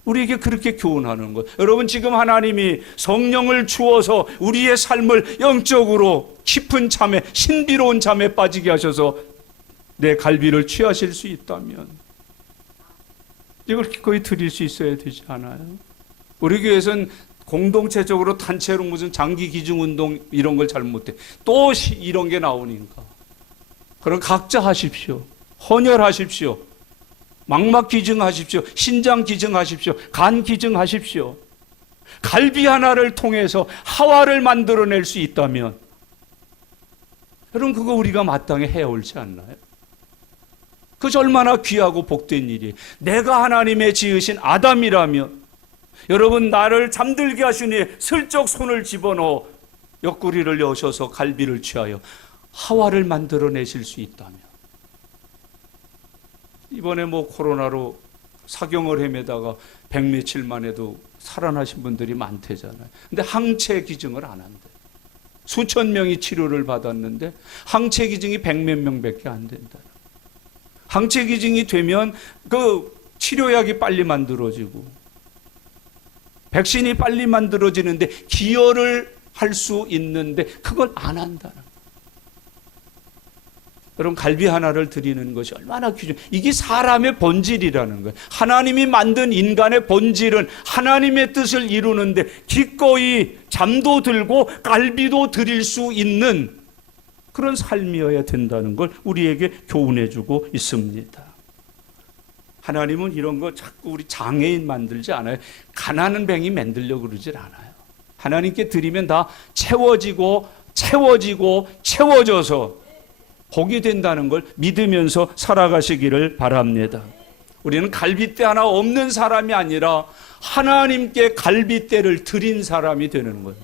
우리에게 그렇게 교훈하는 것. 여러분, 지금 하나님이 성령을 주어서 우리의 삶을 영적으로 깊은 잠에, 신비로운 잠에 빠지게 하셔서 내 갈비를 취하실 수 있다면 이걸 기꺼이 드릴 수 있어야 되지 않아요? 우리 교회에서는 공동체적으로 단체로 무슨 장기 기증 운동 이런 걸 잘 못해. 또 이런 게 나오니까. 그럼 각자 하십시오. 헌혈하십시오. 망막 기증하십시오. 신장 기증하십시오. 간 기증하십시오. 갈비 하나를 통해서 하와를 만들어낼 수 있다면 여러분, 그거 우리가 마땅히 해올지 않나요? 그것이 얼마나 귀하고 복된 일이에요. 내가 하나님의 지으신 아담이라면 여러분, 나를 잠들게 하시니 슬쩍 손을 집어넣어 옆구리를 여셔서 갈비를 취하여 하와를 만들어내실 수 있다면, 이번에 코로나로 사경을 헤매다가 100며칠 만에도 살아나신 분들이 많대잖아요. 근데 항체 기증을 안 한대. 수천 명이 치료를 받았는데 항체 기증이 100몇 명밖에 안 된다. 항체 기증이 되면 그 치료약이 빨리 만들어지고 백신이 빨리 만들어지는데 기여를 할 수 있는데 그걸 안 한다는 거예요. 여러분, 갈비 하나를 드리는 것이 얼마나 귀중. 이게 사람의 본질이라는 거예요. 하나님이 만든 인간의 본질은 하나님의 뜻을 이루는데 기꺼이 잠도 들고 갈비도 드릴 수 있는 그런 삶이어야 된다는 걸 우리에게 교훈해 주고 있습니다. 하나님은 이런 거 자꾸 우리 장애인 만들지 않아요. 가난한 뱅이 만들려고 그러질 않아요. 하나님께 드리면 다 채워지고 채워져서 복이 된다는 걸 믿으면서 살아가시기를 바랍니다. 우리는 갈빗대 하나 없는 사람이 아니라 하나님께 갈빗대를 드린 사람이 되는 거예요.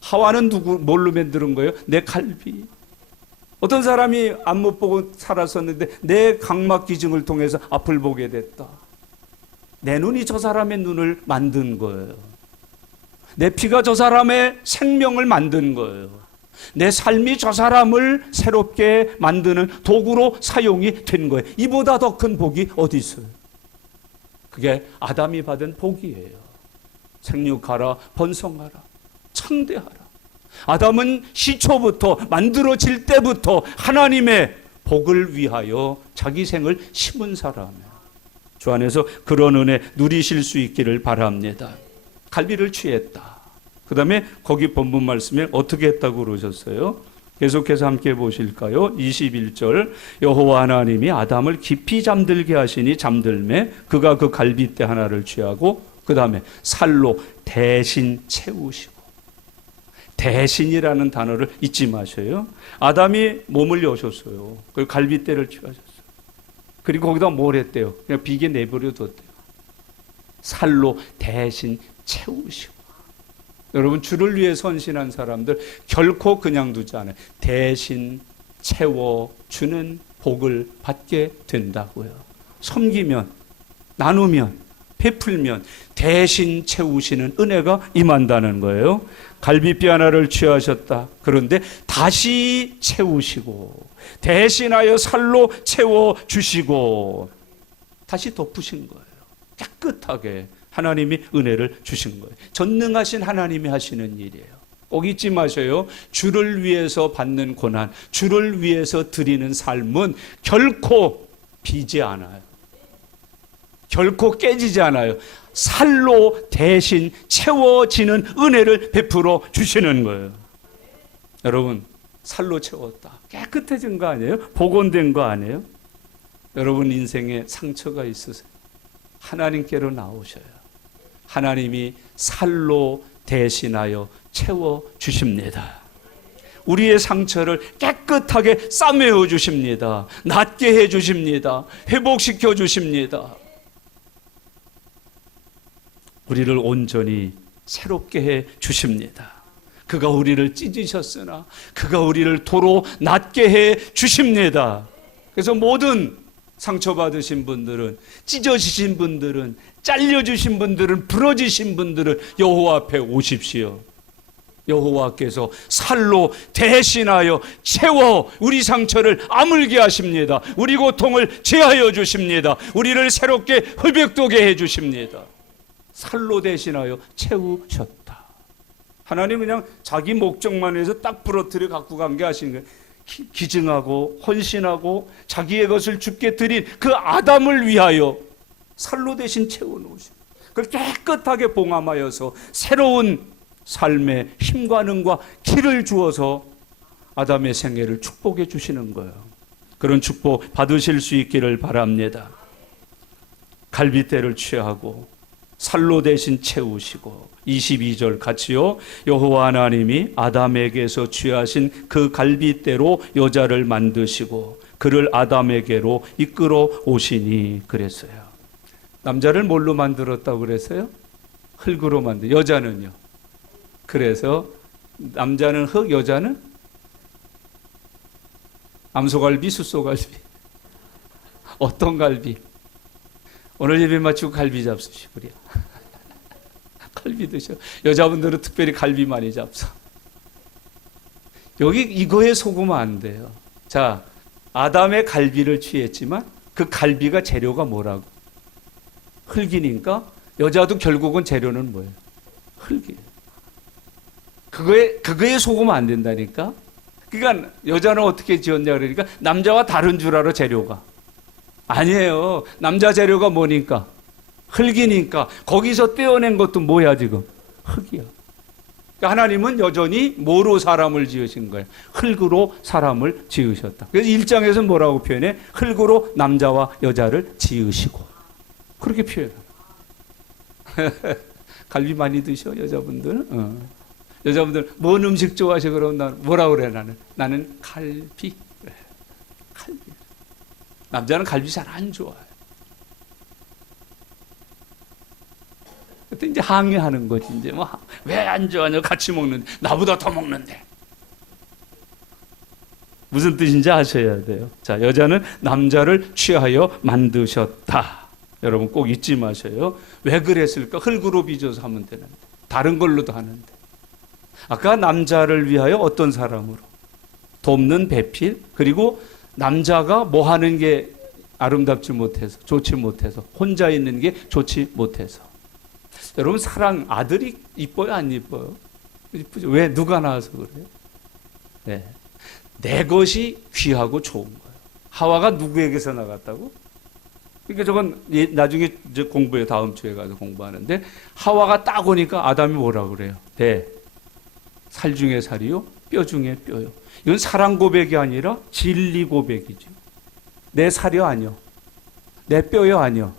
하와는 뭘로 만드는 거예요? 내 갈비. 어떤 사람이 앞 못 보고 살았었는데 내 각막 기증을 통해서 앞을 보게 됐다. 내 눈이 저 사람의 눈을 만든 거예요. 내 피가 저 사람의 생명을 만든 거예요. 내 삶이 저 사람을 새롭게 만드는 도구로 사용이 된 거예요. 이보다 더 큰 복이 어디 있어요? 그게 아담이 받은 복이에요. 생육하라, 번성하라, 창대하라. 아담은 시초부터 만들어질 때부터 하나님의 복을 위하여 자기 생을 심은 사람이에요. 주 안에서 그런 은혜 누리실 수 있기를 바랍니다. 갈비를 취했다. 그 다음에 거기 본문 말씀에 어떻게 했다고 그러셨어요? 계속해서 함께 보실까요? 21절 여호와 하나님이 아담을 깊이 잠들게 하시니 잠들매 그가 그 갈빗대 하나를 취하고 그 다음에 살로 대신 채우시고. 대신이라는 단어를 잊지 마셔요. 아담이 몸을 여셨어요. 그 갈빗대를 취하셨어요. 그리고 거기다 뭘 했대요? 그냥 비계 내버려 뒀대요. 살로 대신 채우시고. 여러분, 주를 위해 선신한 사람들 결코 그냥 두지 않아요. 대신 채워주는 복을 받게 된다고요. 섬기면, 나누면, 베풀면 대신 채우시는 은혜가 임한다는 거예요. 갈빗뼈 하나를 취하셨다. 그런데 다시 채우시고 대신하여 살로 채워주시고 다시 덮으신 거예요. 깨끗하게 하나님이 은혜를 주신 거예요. 전능하신 하나님이 하시는 일이에요. 꼭 잊지 마셔요. 주를 위해서 받는 고난, 주를 위해서 드리는 삶은 결코 비지 않아요. 결코 깨지지 않아요. 살로 대신 채워지는 은혜를 베풀어 주시는 거예요. 여러분, 살로 채웠다. 깨끗해진 거 아니에요? 복원된 거 아니에요? 여러분 인생에 상처가 있으세요? 하나님께로 나오셔요. 하나님이 살로 대신하여 채워주십니다. 우리의 상처를 깨끗하게 싸매어 주십니다. 낫게 해주십니다. 회복시켜 주십니다. 우리를 온전히 새롭게 해 주십니다. 그가 우리를 찢으셨으나 그가 우리를 도로 낫게 해 주십니다. 그래서 모든 상처받으신 분들은, 찢어지신 분들은, 잘려주신 분들은, 부러지신 분들은 여호와 앞에 오십시오. 여호와께서 살로 대신하여 채워 우리 상처를 아물게 하십니다. 우리 고통을 제하여 주십니다. 우리를 새롭게 회복되게 해 주십니다. 살로 대신하여 채우셨다. 하나님 그냥 자기 목적만 위해서 딱 부러뜨려 갖고 간 게 하시는 거예요. 기증하고 헌신하고 자기의 것을 주께 드린 그 아담을 위하여 살로 대신 채워놓으시고 그걸 깨끗하게 봉함하여서 새로운 삶의 힘과 능과 길을 주어서 아담의 생애를 축복해 주시는 거예요. 그런 축복 받으실 수 있기를 바랍니다. 갈빗대를 취하고 살로 대신 채우시고 22절 같이요. 여호와 하나님이 아담에게서 취하신 그 갈빗대로 여자를 만드시고 그를 아담에게로 이끌어 오시니 그랬어요. 남자를 뭘로 만들었다고 그랬어요? 흙으로 만들. 여자는요. 그래서 남자는 흙, 여자는 암소갈비, 숫소갈비. 어떤 갈비? 오늘 예배 마치고 갈비 잡수시구려. 갈비 드셔. 여자분들은 특별히 갈비 많이 잡숴. 여기 이거에 속으면 안 돼요. 자, 아담의 갈비를 취했지만 그 갈비가 재료가 뭐라고? 흙이니까 여자도 결국은 재료는 뭐예요? 흙이에요. 그거에 속으면 안 된다니까. 그러니까 여자는 어떻게 지었냐 그러니까 남자와 다른 줄 알아 재료가. 아니에요. 남자 재료가 뭐니까? 흙이니까 거기서 떼어낸 것도 뭐야 지금? 흙이야. 그러니까 하나님은 여전히 뭐로 사람을 지으신 거예요? 흙으로 사람을 지으셨다. 그래서 1장에서 뭐라고 표현해? 흙으로 남자와 여자를 지으시고. 그렇게 표현해요. 갈비 많이 드셔 여자분들? 여자분들 뭔 음식 좋아하셔? 그러면 난 뭐라 그래? 나는 갈비. 그래. 갈비. 남자는 갈비 잘 안 좋아해. 그때 이제 항의하는 거지. 이제 뭐 왜 안 좋아하냐? 같이 먹는데 나보다 더 먹는데. 무슨 뜻인지 아셔야 돼요. 자, 여자는 남자를 취하여 만드셨다. 여러분 꼭 잊지 마셔요. 왜 그랬을까? 흙으로 빚어서 하면 되는데, 다른 걸로도 하는데. 아까 남자를 위하여 어떤 사람으로? 돕는 배필, 그리고 남자가 뭐 하는 게 아름답지 못해서, 좋지 못해서, 혼자 있는 게 좋지 못해서. 여러분 사랑, 아들이 이뻐요 안 이뻐요? 이쁘죠. 왜? 누가 낳아서 그래요? 네. 내 것이 귀하고 좋은 거예요. 하와가 누구에게서 나갔다고? 그러니까 저건 나중에 공부해, 다음 주에 가서 공부하는데, 하와가 딱 오니까 아담이 뭐라 그래요? 네. 살 중에 살이요, 뼈 중에 뼈요. 이건 사랑 고백이 아니라 진리 고백이죠. 내 살이요 아니요, 내 뼈요 아니요.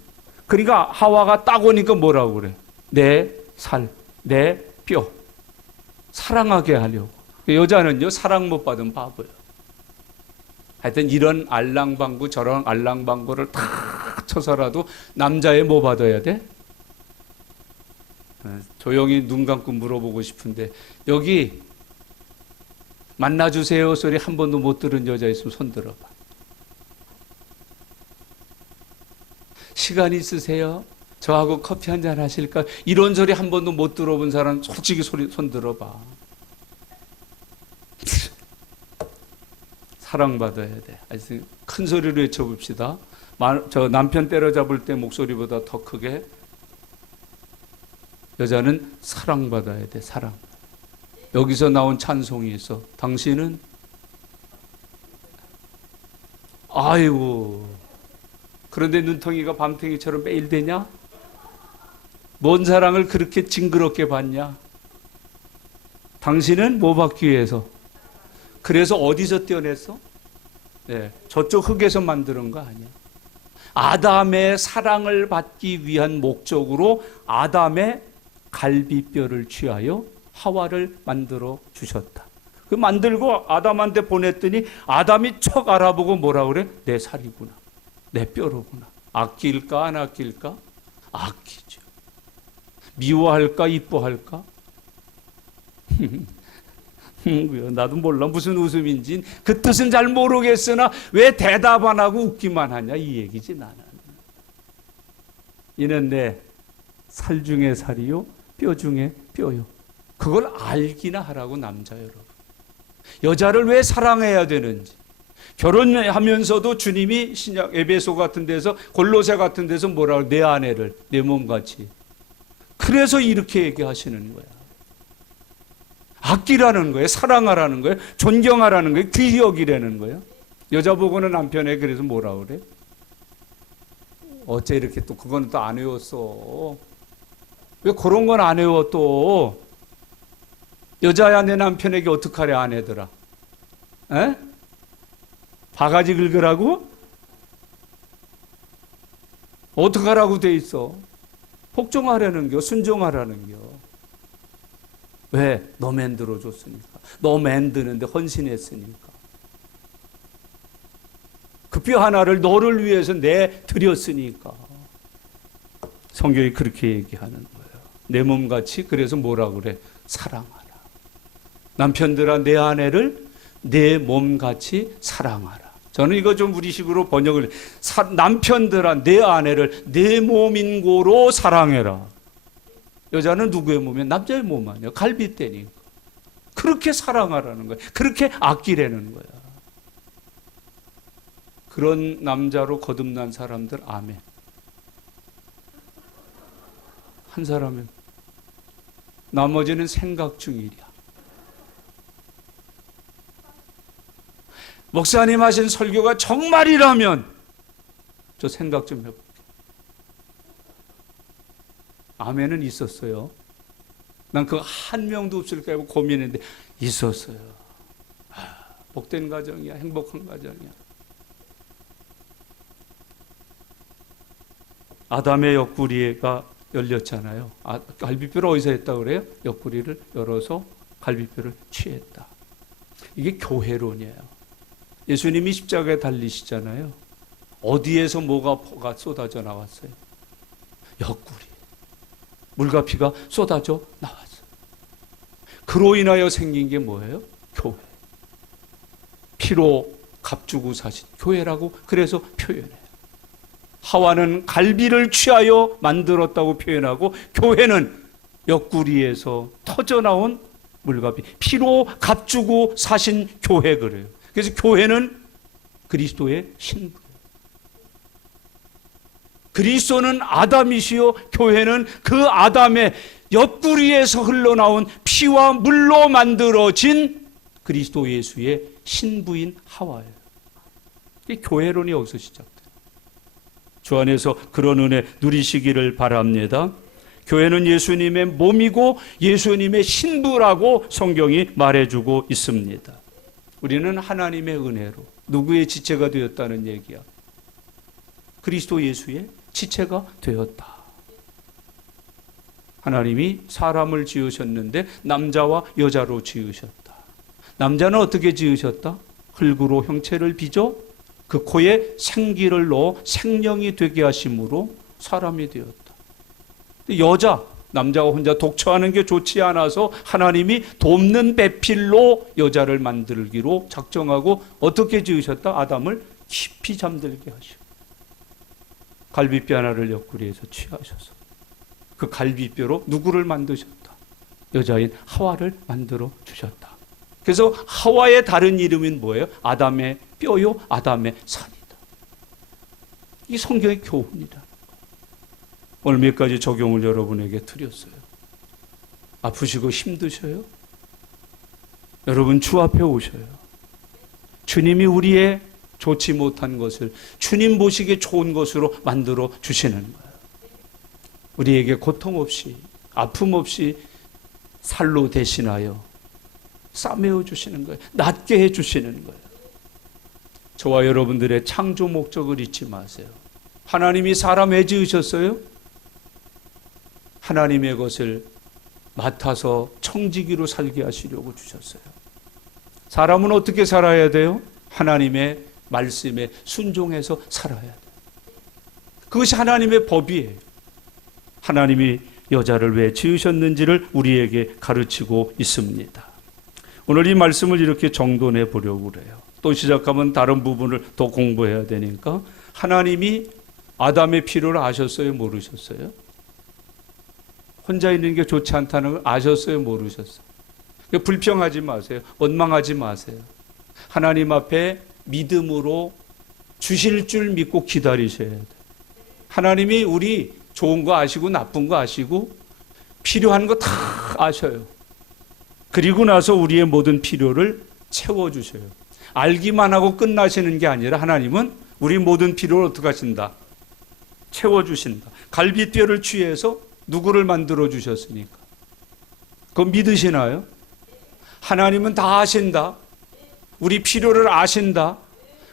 그러니까 하와가 딱 오니까 뭐라고 그래? 내 살, 내 뼈. 사랑하게 하려고. 여자는요, 사랑 못 받은 바보예요. 하여튼 이런 알랑방구 저런 알랑방구를 다 쳐서라도 남자의 뭐 받아야 돼? 조용히 눈 감고 물어보고 싶은데, 여기 만나주세요 소리 한 번도 못 들은 여자 있으면 손 들어봐. 시간 있으세요? 저하고 커피 한잔 하실까? 이런 소리 한 번도 못 들어본 사람 솔직히 손 들어봐. 사랑받아야 돼. 큰 소리로 외쳐봅시다. 저 남편 때려잡을 때 목소리보다 더 크게. 여자는 사랑받아야 돼. 사랑. 여기서 나온 찬송이 있어. 당신은 아이고, 그런데 눈덩이가 밤탱이처럼 매일 되냐? 뭔 사랑을 그렇게 징그럽게 받냐? 당신은 뭐 받기 위해서? 그래서 어디서 떼어냈어? 네, 저쪽 흙에서 만드는 거 아니야. 아담의 사랑을 받기 위한 목적으로 아담의 갈비뼈를 취하여 하와를 만들어 주셨다. 그 만들고 아담한테 보냈더니 아담이 척 알아보고 뭐라 그래? 내 살이구나, 내 뼈로구나. 아낄까 안 아낄까? 아끼죠. 미워할까 이뻐할까? 나도 몰라 무슨 웃음인지, 그 뜻은 잘 모르겠으나 왜 대답 안 하고 웃기만 하냐 이 얘기지. 나는 이는 내 살 중에 살이요, 뼈 중에 뼈요. 그걸 알기나 하라고. 남자 여러분, 여자를 왜 사랑해야 되는지, 결혼하면서도 주님이 신약 에베소 같은 데서, 골로새 같은 데서 뭐라고? 내 아내를 내 몸같이. 그래서 이렇게 얘기하시는 거야. 아끼라는 거예요. 사랑하라는 거예요. 존경하라는 거예요. 귀히 여기라는 거예요. 여자 보고는 남편에 그래서 뭐라 그래? 어째 이렇게 또 그건 또 안 외웠어? 왜 그런 건 안 외워 또? 여자야 내 남편에게 어떡하래 아내들아? 에? 바가지 긁으라고? 어떡하라고 돼 있어? 복종하라는 겨, 순종하라는 겨. 왜? 너 만들어 줬으니까. 너 만드는데 헌신했으니까. 그 뼈 하나를 너를 위해서 내드렸으니까. 성경이 그렇게 얘기하는 거예요. 내 몸같이. 그래서 뭐라 그래? 사랑하라. 남편들아 내 아내를 내 몸같이 사랑하라. 저는 이거 좀 우리식으로 번역을, 남편들아 내 아내를 내 몸인 고로 사랑해라. 여자는 누구의 몸이야? 남자의 몸 아니야. 갈빗대니까. 그렇게 사랑하라는 거야. 그렇게 아끼라는 거야. 그런 남자로 거듭난 사람들 아멘. 한 사람은, 나머지는 생각 중이랴. 목사님 하신 설교가 정말이라면 저 생각 좀 해볼게요. 아멘은 있었어요. 난 그거 한 명도 없을까 하고 고민했는데 있었어요. 복된 가정이야. 행복한 가정이야. 아담의 옆구리가 열렸잖아요. 갈비뼈를 어디서 했다 그래요? 옆구리를 열어서 갈비뼈를 취했다. 이게 교회론이에요. 예수님이 십자가에 달리시잖아요. 어디에서 뭐가 쏟아져 나왔어요? 옆구리. 물과 피가 쏟아져 나왔어요. 그로 인하여 생긴 게 뭐예요? 교회. 피로 값주고 사신 교회라고 그래서 표현해요. 하와는 갈비를 취하여 만들었다고 표현하고, 교회는 옆구리에서 터져나온 물과 피로 값주고 사신 교회 그래요. 그래서 교회는 그리스도의 신부예요. 그리스도는 아담이시요, 교회는 그 아담의 옆구리에서 흘러나온 피와 물로 만들어진 그리스도 예수의 신부인 하와예요. 이 교회론이 여기서 시작돼요. 주 안에서 그런 은혜 누리시기를 바랍니다. 교회는 예수님의 몸이고 예수님의 신부라고 성경이 말해주고 있습니다. 우리는 하나님의 은혜로 누구의 지체가 되었다는 얘기야? 그리스도 예수의 지체가 되었다. 하나님이 사람을 지으셨는데 남자와 여자로 지으셨다. 남자는 어떻게 지으셨다? 흙으로 형체를 빚어 그 코에 생기를 넣어 생명이 되게 하심으로 사람이 되었다. 여자, 남자가 혼자 독처하는 게 좋지 않아서 하나님이 돕는 배필로 여자를 만들기로 작정하고 어떻게 지으셨다? 아담을 깊이 잠들게 하시고 갈비뼈 하나를 옆구리에서 취하셔서 그 갈비뼈로 누구를 만드셨다? 여자인 하와를 만들어 주셨다. 그래서 하와의 다른 이름은 뭐예요? 아담의 뼈요, 아담의 살이다. 이 성경의 교훈이다. 오늘 몇 가지 적용을 여러분에게 드렸어요. 아프시고 힘드셔요? 여러분 주 앞에 오셔요. 주님이 우리의 좋지 못한 것을 주님 보시기에 좋은 것으로 만들어 주시는 거예요. 우리에게 고통 없이 아픔 없이 살로 대신하여 싸매어 주시는 거예요. 낫게 해 주시는 거예요. 저와 여러분들의 창조 목적을 잊지 마세요. 하나님이 사람 왜 지으셨어요? 하나님의 것을 맡아서 청지기로 살게 하시려고 주셨어요. 사람은 어떻게 살아야 돼요? 하나님의 말씀에 순종해서 살아야 돼요. 그것이 하나님의 법이에요. 하나님이 여자를 왜 지으셨는지를 우리에게 가르치고 있습니다. 오늘 이 말씀을 이렇게 정돈해 보려고 그래요. 또 시작하면 다른 부분을 더 공부해야 되니까, 하나님이 아담의 필요를 아셨어요? 모르셨어요? 혼자 있는 게 좋지 않다는 걸 아셨어요? 모르셨어요? 불평하지 마세요. 원망하지 마세요. 하나님 앞에 믿음으로 주실 줄 믿고 기다리셔야 돼요. 하나님이 우리 좋은 거 아시고 나쁜 거 아시고 필요한 거 다 아셔요. 그리고 나서 우리의 모든 필요를 채워주셔요. 알기만 하고 끝나시는 게 아니라 하나님은 우리 모든 필요를 어떻게 하신다? 채워주신다. 갈비뼈를 취해서 누구를 만들어 주셨으니까. 그거 믿으시나요? 하나님은 다 아신다. 우리 필요를 아신다.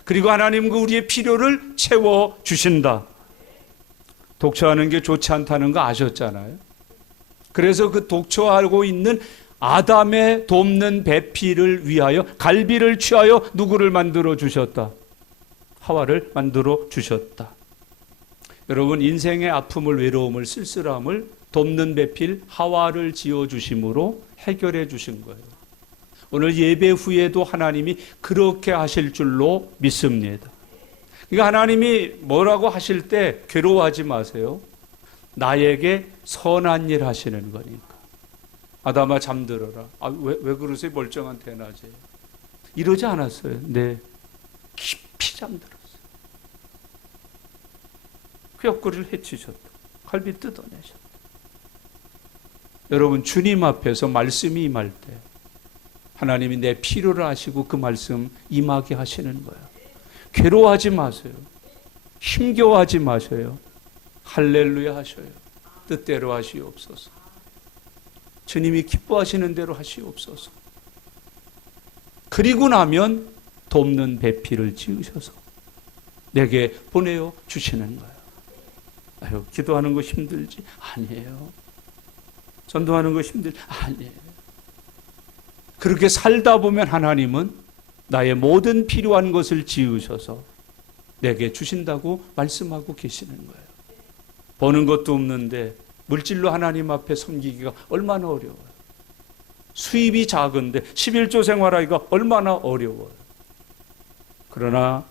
그리고 하나님은 우리의 필요를 채워주신다. 독처하는 게 좋지 않다는 거 아셨잖아요. 그래서 그 독처하고 있는 아담의 돕는 배필을 위하여 갈비를 취하여 누구를 만들어 주셨다? 하와를 만들어 주셨다. 여러분, 인생의 아픔을, 외로움을, 쓸쓸함을 돕는 배필 하와를 지어 주심으로 해결해 주신 거예요. 오늘 예배 후에도 하나님이 그렇게 하실 줄로 믿습니다. 그러니까 하나님이 뭐라고 하실 때 괴로워하지 마세요. 나에게 선한 일 하시는 거니까. 아담아 잠들어라. 왜 그러세요? 멀쩡한 대낮에. 이러지 않았어요. 네, 깊이 잠들었어요. 그 옆구리를 해치셨다. 갈비 뜯어내셨다. 여러분, 주님 앞에서 말씀이 임할 때 하나님이 내 필요를 아시고 그 말씀 임하게 하시는 거예요. 괴로워하지 마세요. 힘겨워하지 마세요. 할렐루야 하셔요. 뜻대로 하시옵소서. 주님이 기뻐하시는 대로 하시옵소서. 그리고 나면 돕는 배필을 지으셔서 내게 보내어 주시는 거예요. 아유, 기도하는 거 힘들지? 아니에요. 전도하는 거 힘들지? 아니에요. 그렇게 살다 보면 하나님은 나의 모든 필요한 것을 지으셔서 내게 주신다고 말씀하고 계시는 거예요. 버는 것도 없는데 물질로 하나님 앞에 섬기기가 얼마나 어려워요. 수입이 작은데 11조 생활하기가 얼마나 어려워요. 그러나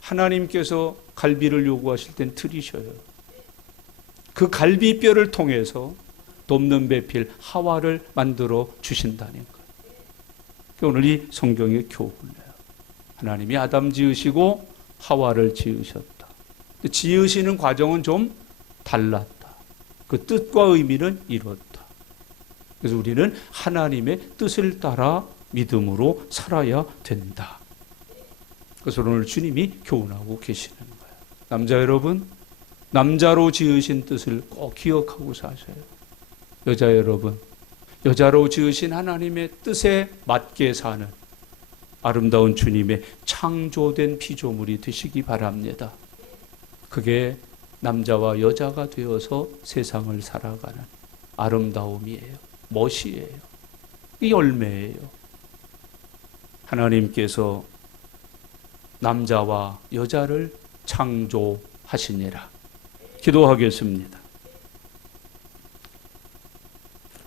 하나님께서 갈비를 요구하실 땐 들이셔요. 그 갈비뼈를 통해서 돕는 배필 하와를 만들어 주신다는 거예요. 오늘 이 성경의 교훈이에요. 하나님이 아담 지으시고 하와를 지으셨다. 지으시는 과정은 좀 달랐다. 그 뜻과 의미는 이렇다. 그래서 우리는 하나님의 뜻을 따라 믿음으로 살아야 된다. 그래서 오늘 주님이 교훈하고 계시는 거예요. 남자 여러분, 남자로 지으신 뜻을 꼭 기억하고 사셔요. 여자 여러분, 여자로 지으신 하나님의 뜻에 맞게 사는 아름다운 주님의 창조된 피조물이 되시기 바랍니다. 그게 남자와 여자가 되어서 세상을 살아가는 아름다움이에요. 멋이에요. 이 열매예요. 하나님께서 남자와 여자를 창조하시니라. 기도하겠습니다.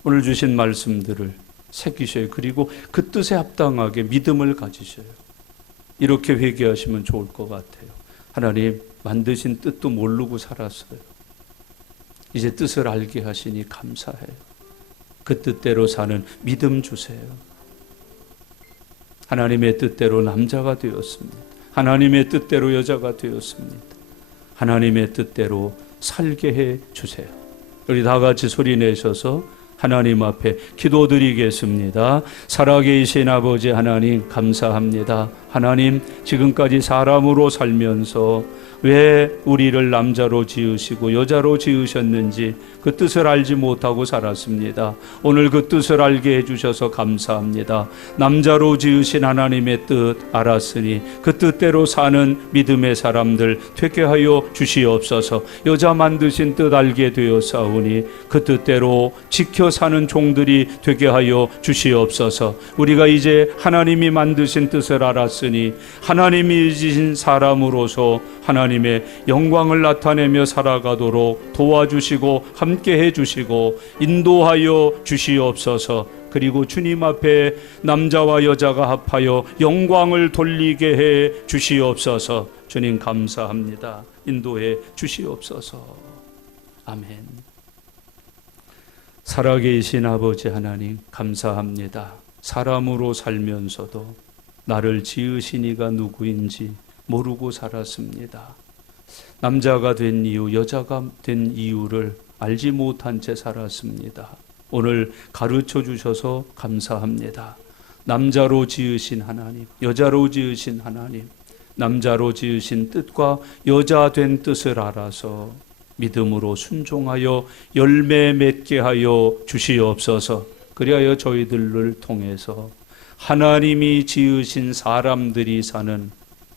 오늘 주신 말씀들을 새기셔요. 그리고 그 뜻에 합당하게 믿음을 가지셔요. 이렇게 회개하시면 좋을 것 같아요. 하나님, 만드신 뜻도 모르고 살았어요. 이제 뜻을 알게 하시니 감사해요. 그 뜻대로 사는 믿음 주세요. 하나님의 뜻대로 남자가 되었습니다. 하나님의 뜻대로 여자가 되었습니다. 하나님의 뜻대로 살게 해 주세요. 우리 다 같이 소리 내셔서 하나님 앞에 기도드리겠습니다. 살아계신 아버지 하나님, 감사합니다. 하나님, 지금까지 사람으로 살면서 왜 우리를 남자로 지으시고 여자로 지으셨는지 그 뜻을 알지 못하고 살았습니다. 오늘 그 뜻을 알게 해주셔서 감사합니다. 남자로 지으신 하나님의 뜻 알았으니 그 뜻대로 사는 믿음의 사람들 되게 하여 주시옵소서. 여자 만드신 뜻 알게 되었사오니 그 뜻대로 지켜 사는 종들이 되게 하여 주시옵소서. 우리가 이제 하나님이 만드신 뜻을 알았으니 하나님이 지신 사람으로서 하나님의 영광을 나타내며 살아가도록 도와주시고 함께 해주시고 인도하여 주시옵소서. 그리고 주님 앞에 남자와 여자가 합하여 영광을 돌리게 해 주시옵소서. 주님 감사합니다. 인도해 주시옵소서. 아멘. 살아계신 아버지 하나님 감사합니다. 사람으로 살면서도 나를 지으신 이가 누구인지 모르고 살았습니다. 남자가 된 이유, 여자가 된 이유를 알지 못한 채 살았습니다. 오늘 가르쳐 주셔서 감사합니다. 남자로 지으신 하나님, 여자로 지으신 하나님, 남자로 지으신 뜻과 여자 된 뜻을 알아서 믿음으로 순종하여 열매 맺게 하여 주시옵소서. 그리하여 저희들을 통해서 하나님이 지으신 사람들이 사는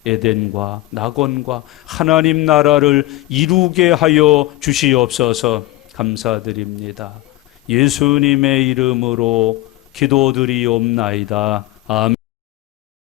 에덴과 낙원과 하나님 나라를 이루게 하여 주시옵소서. 감사드립니다. 예수님의 이름으로 기도드리옵나이다. 아멘.